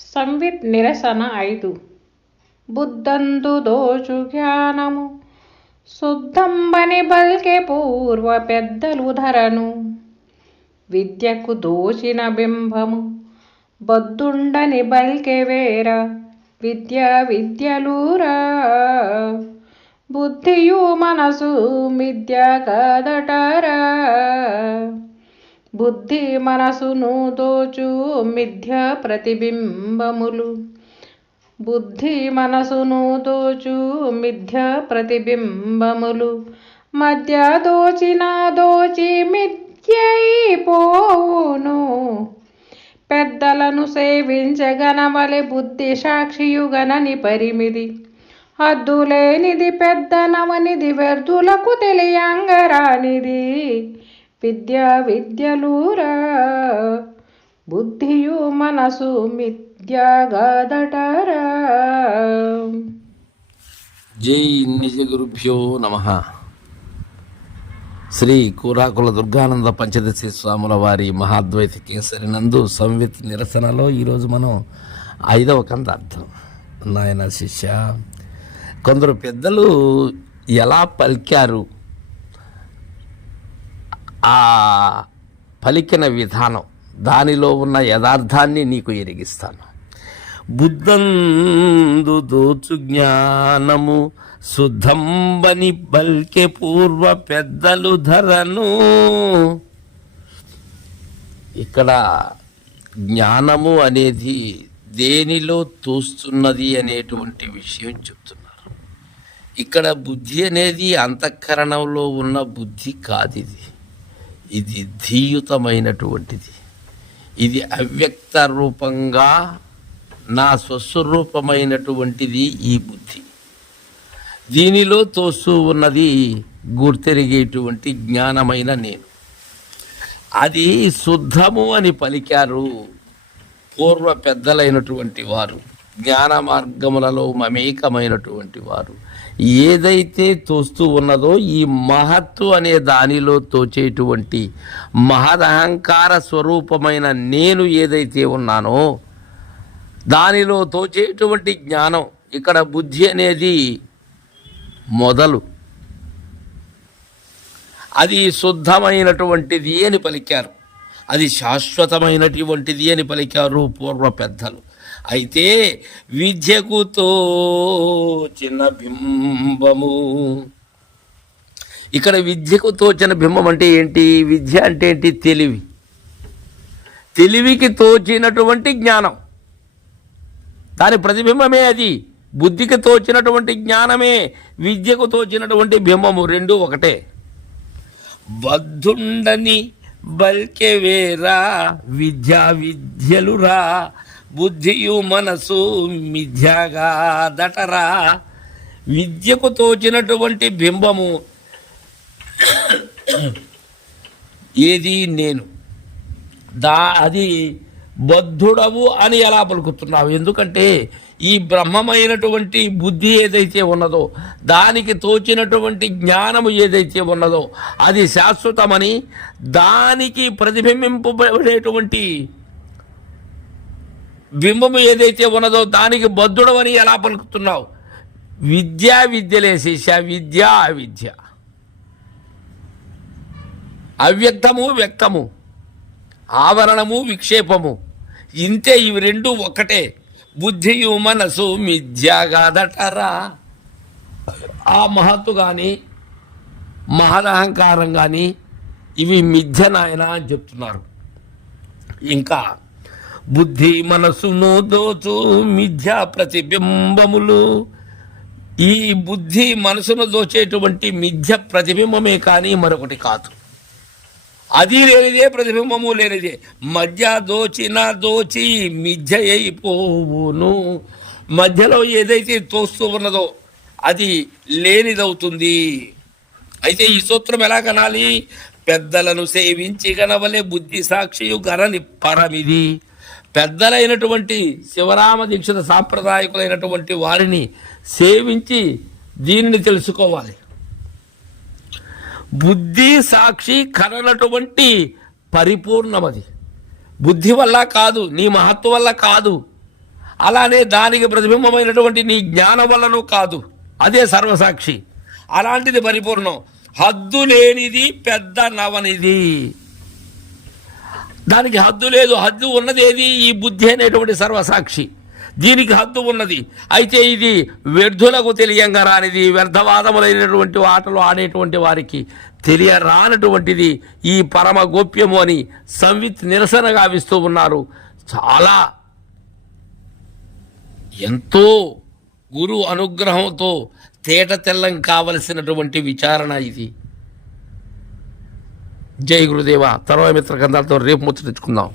సంవిత్ నిరసన 5 బుద్ధందు దోచు జ్ఞానము శుద్ధంబని బల్కె పూర్వ పెద్దలు ధరను విద్యకు దోచిన బింబము బద్దుండని బల్కె వేర విద్యలూరా బుద్ధియు మనసు మిథ్య కాదటరా బుద్ధి మనసును దోచు మిథ్య ప్రతిబింబములు బుద్ధి మనసును దోచు మిథ్య ప్రతిబింబములు మధ్య దోచి మిథ్యైపోవును పెద్దలను సేవించగనవలె బుద్ధి సాక్షియుగనని పరిమిది హద్దులేనిది పెద్దనవనిది వ్యర్థులకు తెలియంగరానిది విద్యలూరా బుద్ధియు మనసు మిథ్యాగాదటరా. జై నిజ గురుభ్యో నమః. శ్రీ కూరాకుల దుర్గానంద పంచదశి స్వాముల వారి మహాద్వైత కేసరి నందు సంవిత్ నిరసనలో ఈరోజు మనం 5వ కందార్థం. నాయన శిష్య, కొందరు పెద్దలు ఎలా పలికారు, ఆ పలికిన విధానం, దానిలో ఉన్న యథార్థాన్ని నీకు ఎరిగిస్తాను. బుద్ధందు దోచు జ్ఞానము శుద్ధంబని బల్కె పూర్వ పెద్దలు ధరను. ఇక్కడ జ్ఞానము అనేది దేనిలో తోస్తున్నది అనేటువంటి విషయం చెప్తున్నారు. ఇక్కడ బుద్ధి అనేది అంతఃకరణంలో ఉన్న బుద్ధి కాదు, ఇది ధీయుతమైనటువంటిది. ఇది అవ్యక్త రూపంగా నా స్వస్వరూపమైనటువంటిది ఈ బుద్ధి. దీనిలో తోస్తూ ఉన్నది గుర్తెరిగేటువంటి జ్ఞానమైన నేను. అది శుద్ధము అని పలికారు పూర్వ పెద్దలైనటువంటి వారు, జ్ఞాన మార్గములలో మమేకమైనటువంటి వారు. ఏదైతే తోస్తూ ఉన్నదో ఈ మహత్తు అనే దానిలో తోచేటువంటి మహదహంకార స్వరూపమైన నేను ఏదైతే ఉన్నానో దానిలో తోచేటువంటి జ్ఞానం, ఇక్కడ బుద్ధి అనేది మొదలు, అది శుద్ధమైనటువంటిది అని పలికారు, అది శాశ్వతమైనటువంటిది అని పలికారు పూర్వ పెద్దలు. అయితే విద్యకు తోచిన బింబము, ఇక్కడ విద్యకు తోచిన బింబం అంటే ఏంటి? విద్య అంటే ఏంటి? తెలివి. తెలివికి తోచినటువంటి జ్ఞానం, దాని ప్రతిబింబమే అది. బుద్ధికి తోచినటువంటి జ్ఞానమే విద్యకు తోచినటువంటి బింబము, రెండు ఒకటే. బద్ధుండని బల్కె వేరా విద్యలురా బుద్ధియు మనసు మిథ్యగా దటరా. విద్యకు తోచినటువంటి బింబము ఏది? నేను. అది బద్ధుడవు అని ఎలా పలుకుతున్నావు? ఎందుకంటే ఈ బ్రహ్మమైనటువంటి బుద్ధి ఏదైతే ఉన్నదో, దానికి తోచినటువంటి జ్ఞానము ఏదైతే ఉన్నదో అది శాశ్వతమని, దానికి ప్రతిబింబింపబడేటువంటి బింబము ఏదైతే ఉన్నదో దానికి బద్ధుడవని ఎలా పలుకుతున్నావు? విద్యలే శిష్య, విద్య అవిద్య, అవ్యక్తము వ్యక్తము, ఆవరణము విక్షేపము, ఇంతే. ఇవి రెండు ఒక్కటే. బుద్ధియు మనసు మిథ్యాగాదటరా. ఆ మహత్తు కానీ మహదహంకారం కానీ ఇవి మిథ్య నాయన అని చెప్తున్నారు. ఇంకా బుద్ధి మనసును దోచు మిథ్యా ప్రతిబింబములు, ఈ బుద్ధి మనసును దోచేటువంటి మిథ్య ప్రతిబింబమే కానీ మరొకటి కాదు. అది లేనిదే, ప్రతిబింబము లేనిదే. మధ్య దోచి మిథ్య అయిపోవును. మధ్యలో ఏదైతే తోస్తూ ఉన్నదో అది లేనిదవుతుంది. అయితే ఈ సూత్రం ఎలా కనాలి? పెద్దలను సేవించి గనవలే బుద్ధి సాక్షియు గనని పరమిది. పెద్దలైనటువంటి శివరామ దీక్షిత సాంప్రదాయకులైనటువంటి వారిని సేవించి దీనిని తెలుసుకోవాలి. బుద్ధి సాక్షి కననటువంటి పరిపూర్ణమది. బుద్ధి వల్ల కాదు, నీ మహత్వం వల్ల కాదు, అలానే దానికి ప్రతిబింబమైనటువంటి నీ జ్ఞానం వల్లను కాదు. అదే సర్వసాక్షి. అలాంటిది పరిపూర్ణం. హద్దు లేనిది పెద్ద నవనిది. దానికి హద్దు లేదు. హద్దు ఉన్నది ఏది? ఈ బుద్ధి అనేటువంటి సర్వసాక్షి. దీనికి హద్దు ఉన్నది. అయితే ఇది వ్యర్థులకు తెలియంగా రానిది, వ్యర్థవాదములైనటువంటి ఆటలు ఆడేటువంటి వారికి తెలియరానటువంటిది ఈ పరమ గోప్యము అని సంవిత్ నిరసన గావిస్తూ ఉన్నారు. చాలా ఎంతో గురు అనుగ్రహంతో తేట తెల్లం కావలసినటువంటి విచారణ ఇది. జై గురుదేవ. తర్వాత మిత్ర గ్రంథాలతో రేపు ముచ్చటించుకుందాం.